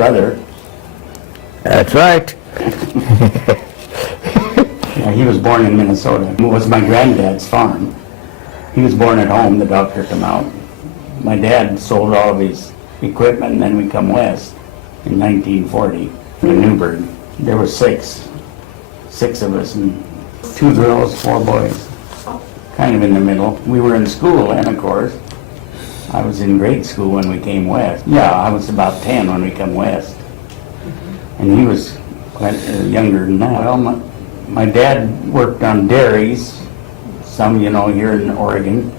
brother. That's right. Yeah, he was born in Minnesota. It was my granddad's farm. He was born at home, the doctor come out. My dad sold all of his equipment, and then we come west in 1940 to Newburgh. There were six of us, and 2 girls, 4 boys, kind of in the middle. We were in school then, of course. I was in grade school when we came west. Yeah, I was about 10 when we come west. And he was quite younger than that. Well, my dad worked on dairies, some, here in Oregon,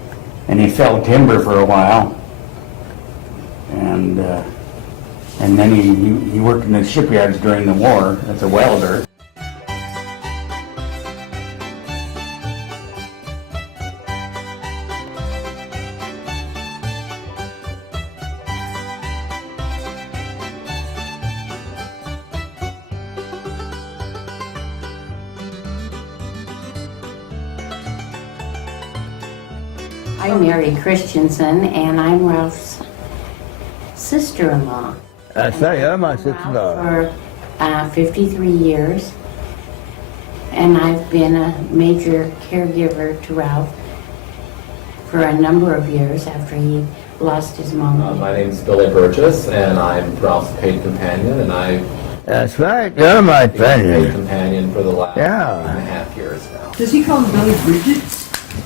and he felled timber for a while. And then he worked in the shipyards during the war as a welder. I'm Mary Christensen, and I'm Ralph's sister-in-law. That's right, you're my Ralph sister-in-law. for 53 years, and I've been a major caregiver to Ralph for a number of years after he lost his mom. My name's Billy Burgess, and I'm Ralph's paid companion, and I've That's right, you're my been paid friend. companion for the last Yeah. 8.5 years now. Does he call him Billy Bridget?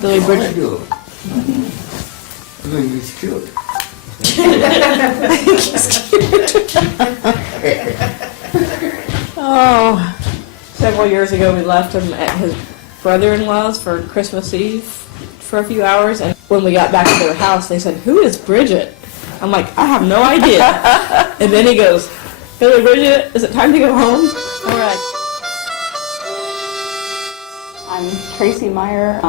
Billy I Bridget. do. I think he's cute. Oh, several years ago we left him at his brother-in-law's for Christmas Eve for a few hours, and when we got back to their house, they said, "Who is Bridget?" I'm like, "I have no idea." And then he goes, "Billy Bridget, is it time to go home?" All right. I'm Tracy Meyer.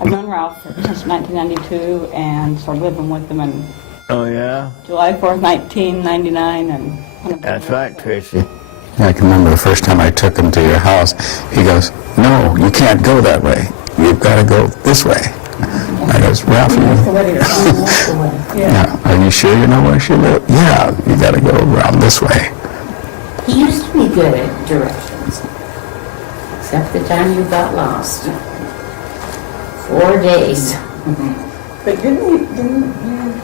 I've known Ralph since 1992 and started living with him on Oh, yeah? July 4th, 1999. And That's right, Tracy. I can remember the first time I took him to your house, he goes, "No, you can't go that way. You've got to go this way." I goes, "Ralph, yeah, are you sure you know where she lives?" "Yeah, you got to go around this way." He used to be good at directions, except the time you got lost. 4 days. But didn't you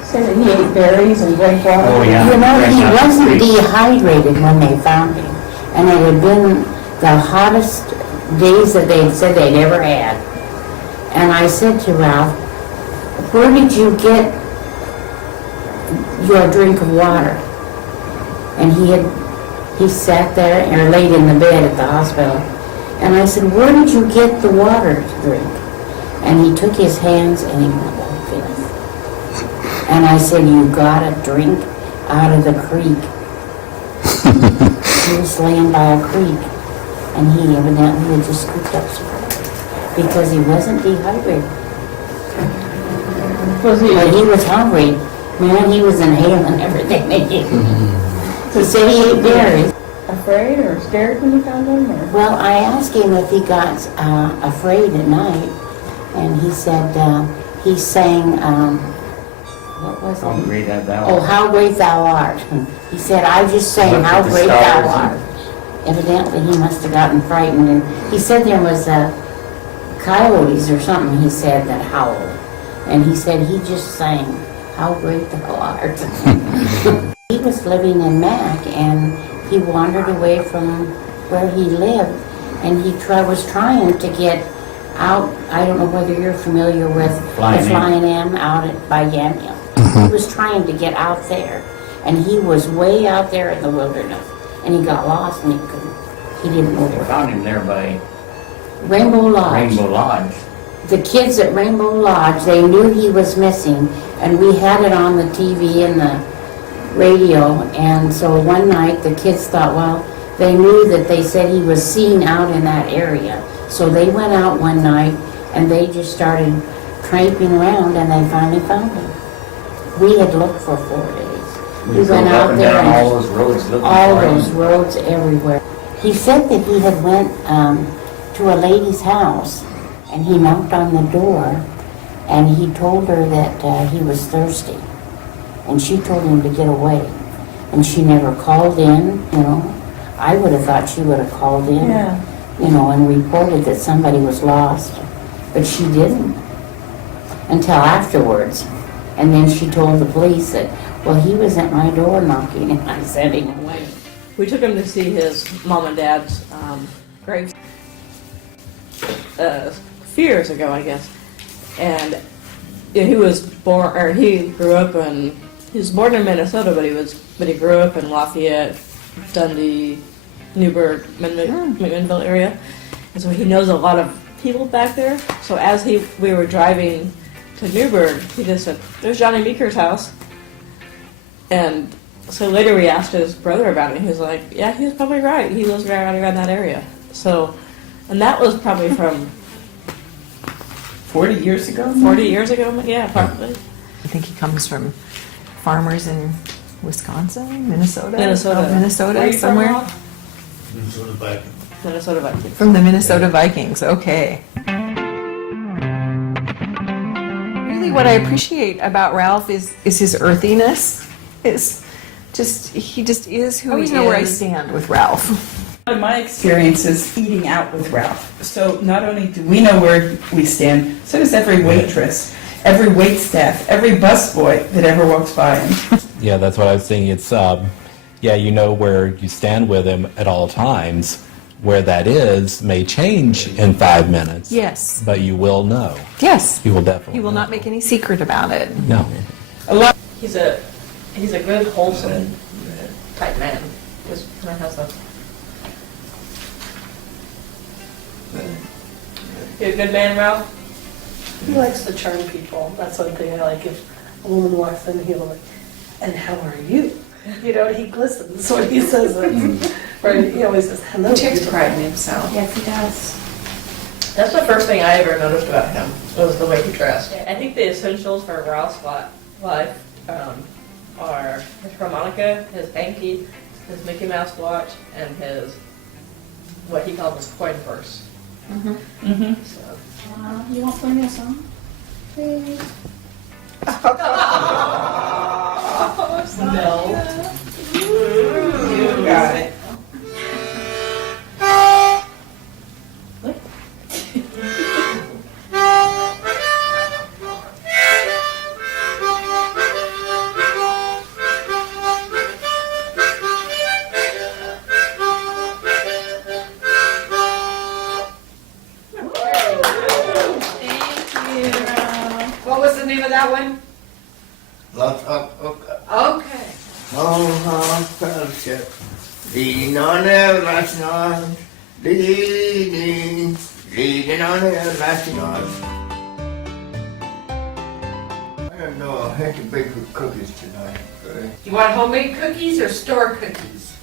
say that he ate berries and drank water? Oh, yeah. He wasn't dehydrated when they found him, and it had been the hottest days that they had said they'd ever had. And I said to Ralph, "Where did you get your drink of water?" And he sat there or laid in the bed at the hospital. And I said, "Where did you get the water to drink?" And he took his hands and he went like this. And I said, "You gotta drink out of the creek." He was laying by a creek, and he evidently had just scooped up some because he wasn't dehydrated. But he was hungry. Man, he was inhaling everything they gave him. He said he ate berries. Afraid or scared when you found him? Or? Well, I asked him if he got afraid at night, and he said he sang, what was How it? great that thou Oh, art. How Great Thou Art. He said, "I just sang Looked How at the Great Thou stars Art." Evidently, he must have gotten frightened, and he said there was coyotes or something, he said, that howled. And he said he just sang How Great Thou Art. He was living in Mac, and he wandered away from where he lived, and he was trying to get out. I don't know whether you're familiar with Flying the M. Flying M out by Yamhill. He was trying to get out there, and he was way out there in the wilderness, and he got lost, and he didn't know They where. found him there by Rainbow Lodge. Rainbow Lodge. The kids at Rainbow Lodge, they knew he was missing, and we had it on the TV and the radio, and so one night the kids thought, well, they knew that they said he was seen out in that area. So they went out one night, and they just started traipsing around, and they finally found him. We had looked for 4 days. We drove went up out and there down and all those roads looking all for him. those roads everywhere. He said that he had went to a lady's house, and he knocked on the door, and he told her that he was thirsty, and she told him to get away. and she never called in, you know. I would have thought she would have called in, Yeah. you know, and reported that somebody was lost, but she didn't until afterwards. And then she told the police that, well, he was at my door knocking and I sent him away. We took him to see his mom and dad's grave a few years ago, I guess. And he was born, or he grew up in, he was born in Minnesota, but he grew up in Lafayette, Dundee, Newburgh, McMinnville area. And so he knows a lot of people back there. So as we were driving to Newburgh, he just said, "There's Johnny Meeker's house." And so later we asked his brother about it. He was like, "Yeah, he was probably right. He lives right around that area." So, and that was probably from 40 years ago? 40 years ago. Yeah, probably. I think he comes from farmers in Wisconsin, Minnesota? Minnesota. Oh, Where are Minnesota, you from, somewhere? Rob? Minnesota Vikings. From the Minnesota Vikings, okay. Really what I appreciate about Ralph is his earthiness. He just is who he is. I always know where I stand with Ralph. One of my experience is eating out with Ralph. So not only do we know where we stand, so does every waitress, every wait staff, every busboy that ever walks by him. Yeah, that's what I was saying. It's, yeah, you know where you stand with him at all times. Where that is may change in 5 minutes. Yes. But you will know. Yes. You will definitely He will know. not make any secret about it. No. He's a good, wholesome type man. Just kind of has a. You're a good man, Ralph? He likes to charm people. That's one thing I like. If a woman walks in, he'll like, "And how are you?" You know, he glistens when he says it. Or he always says, "Hello." He takes beautiful." pride in himself. Yes, he does. That's the first thing I ever noticed about him, was the way he dressed. I think the essentials for Ralph's life are his harmonica, his hanky, his Mickey Mouse watch, and his, what he called his coin purse. Mm-hmm. So. You won't play me a song? Please. No. You got it. What was the name of that one? Okay. Oh, fellowship, leaning on everlasting arms, leaning on everlasting arms. I don't know, I had to bake cookies tonight. You want homemade cookies or store cookies?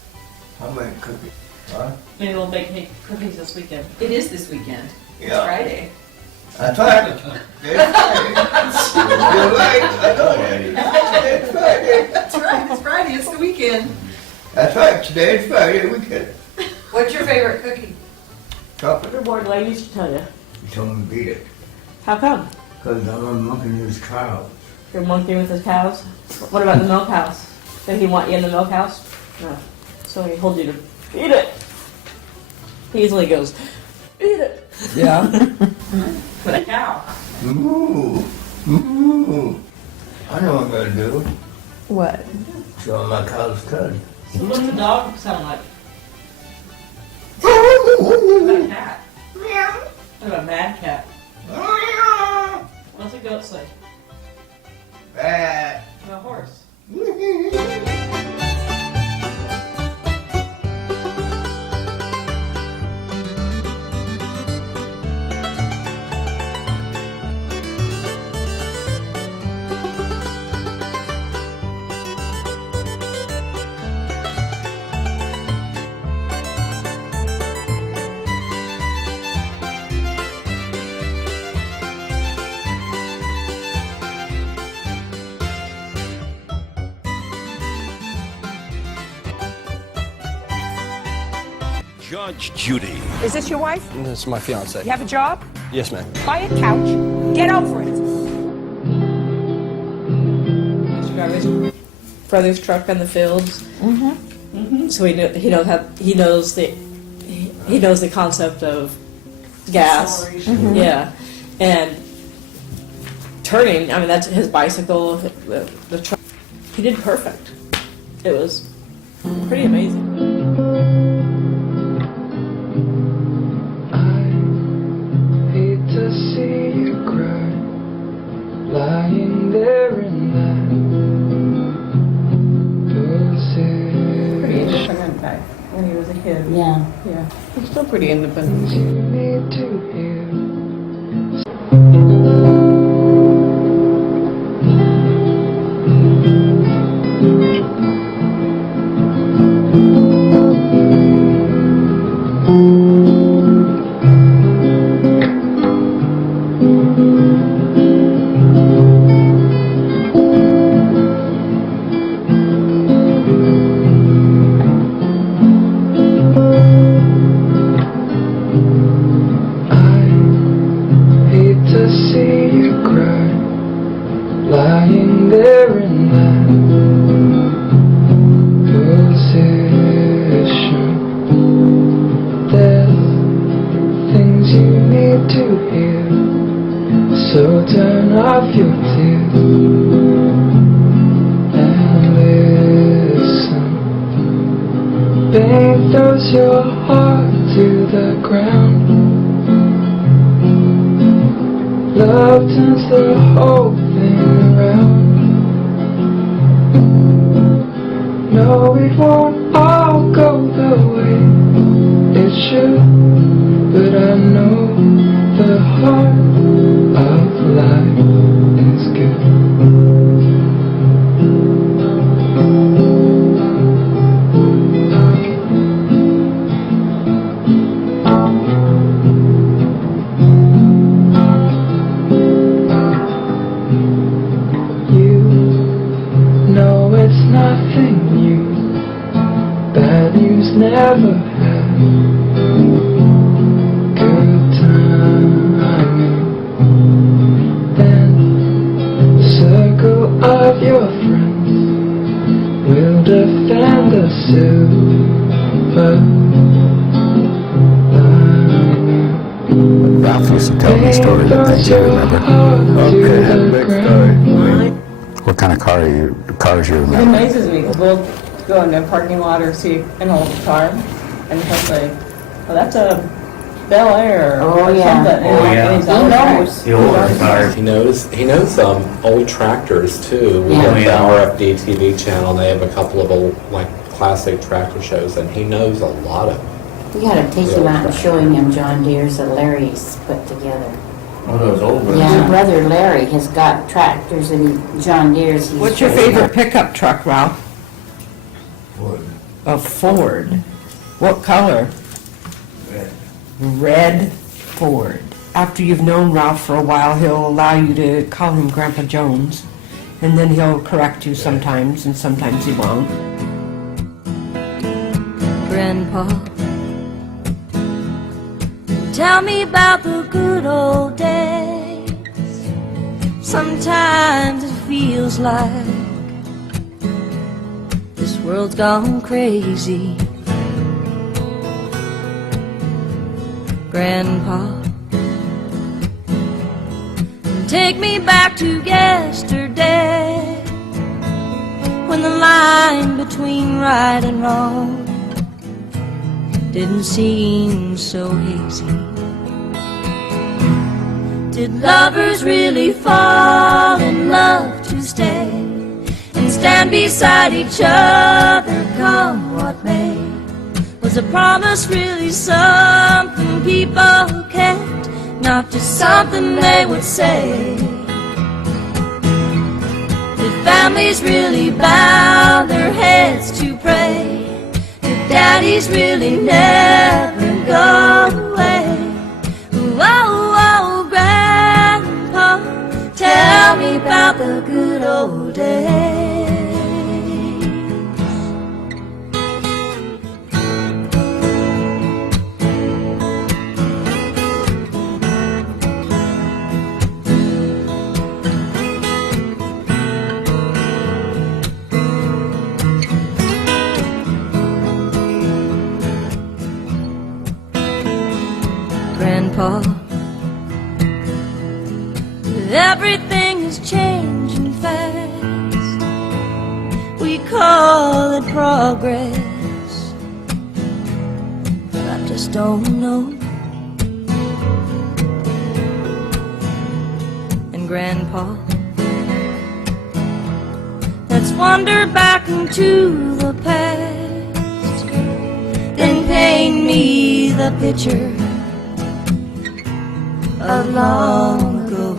How many cookies? Huh? Maybe we'll bake cookies this weekend. It is this weekend. It's Yeah. Friday. That's right. It's Friday. You're right, I know that. It's Friday. That's right, it's Friday, it's the weekend. That's right, today is Friday weekend. What's your favorite cookie? Chocolate. Your board ladies should tell you. You told me to beat it, How come? because I'm a monkey his cows. You're monkey with his cows? What about the milk house? Did he want you in the milk house? No. So he told you to eat it. He easily goes, eat it. Yeah. With a cow. Ooh, ooh. I know what I'm gonna do. What? Show my cows cud. So what does a dog sound like? What about a cat? What about a mad cat? What's a goat say? Bad. A horse. Judge Judy. Is this your wife? This is my fiance. You have a job? Yes, ma'am. Buy a couch. Get over it. Mr. Garvey's brother's truck in the fields. So he knows the concept of gas. Yeah, and turning. I mean, that's his bicycle, the truck. He did perfect. It was pretty amazing. Hate to see you cry, lying there in that Pretty position. independent guy when he was a kid. Yeah. Yeah. He's still pretty independent. You need to hear. Lying there in that position, there's things you need to hear, so turn off your tears and listen. Pain throws your heart to the ground. Love turns the whole thing around. No, it won't all go the way it should, but I know the heart of life is good. Nothing new, bad news never had good timing. Then the circle of your friends will defend the silver lining. Ralph used to tell me stories of things you remember. Okay, that's a big story. What kind of cars you It remember? amazes me because we'll go in a parking lot or see an old car, and he'll say, "Oh, that's a Bel Air Oh, or yeah. something." Oh, yeah. And he's He always knows. The older cars. He knows old tractors too. We Yeah. have Oh, yeah. the RFD TV channel, and they have a couple of old classic tractor shows, and he knows a lot of them. You gotta take him out and show him John Deere's that Larry's put together. Oh, those old ones. Yeah, brother Larry has got tractors and John Deere's. he's What's your put favorite together. pickup truck, Ralph? Ford. A Ford. What color? Red. Red Ford. After you've known Ralph for a while, he'll allow you to call him Grandpa Jones, and then he'll correct you sometimes, and sometimes he won't. Grandpa, tell me about the good old days. Sometimes it feels like this world's gone crazy. Grandpa, take me back to yesterday, when the line between right and wrong didn't seem so hazy. Did lovers really fall in love to stay and stand beside each other come what may? Was a promise really something people kept, not just something they would say? Did families really bow their heads to pray? Did daddies really never go away? Whoa, whoa, Grandpa, tell me about the good old days. Grandpa. Everything is changing fast. We call it progress, but I just don't know. And Grandpa, let's wander back into the past, then paint me the picture of long ago.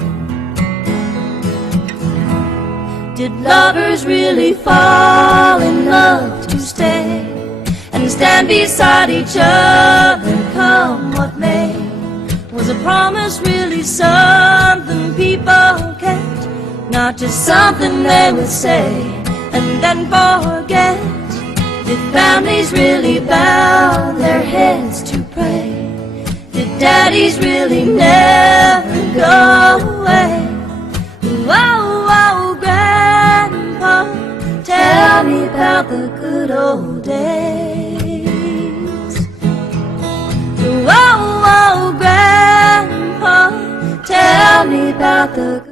Did lovers really fall in love to stay and stand beside each other come what may? Was a promise really something people kept, not just something they would say and then forget? Did families really bow their heads to pray? Did daddies really never go away? Whoa, whoa, Grandpa, tell me about the good old days. Whoa, whoa, Grandpa, tell me about the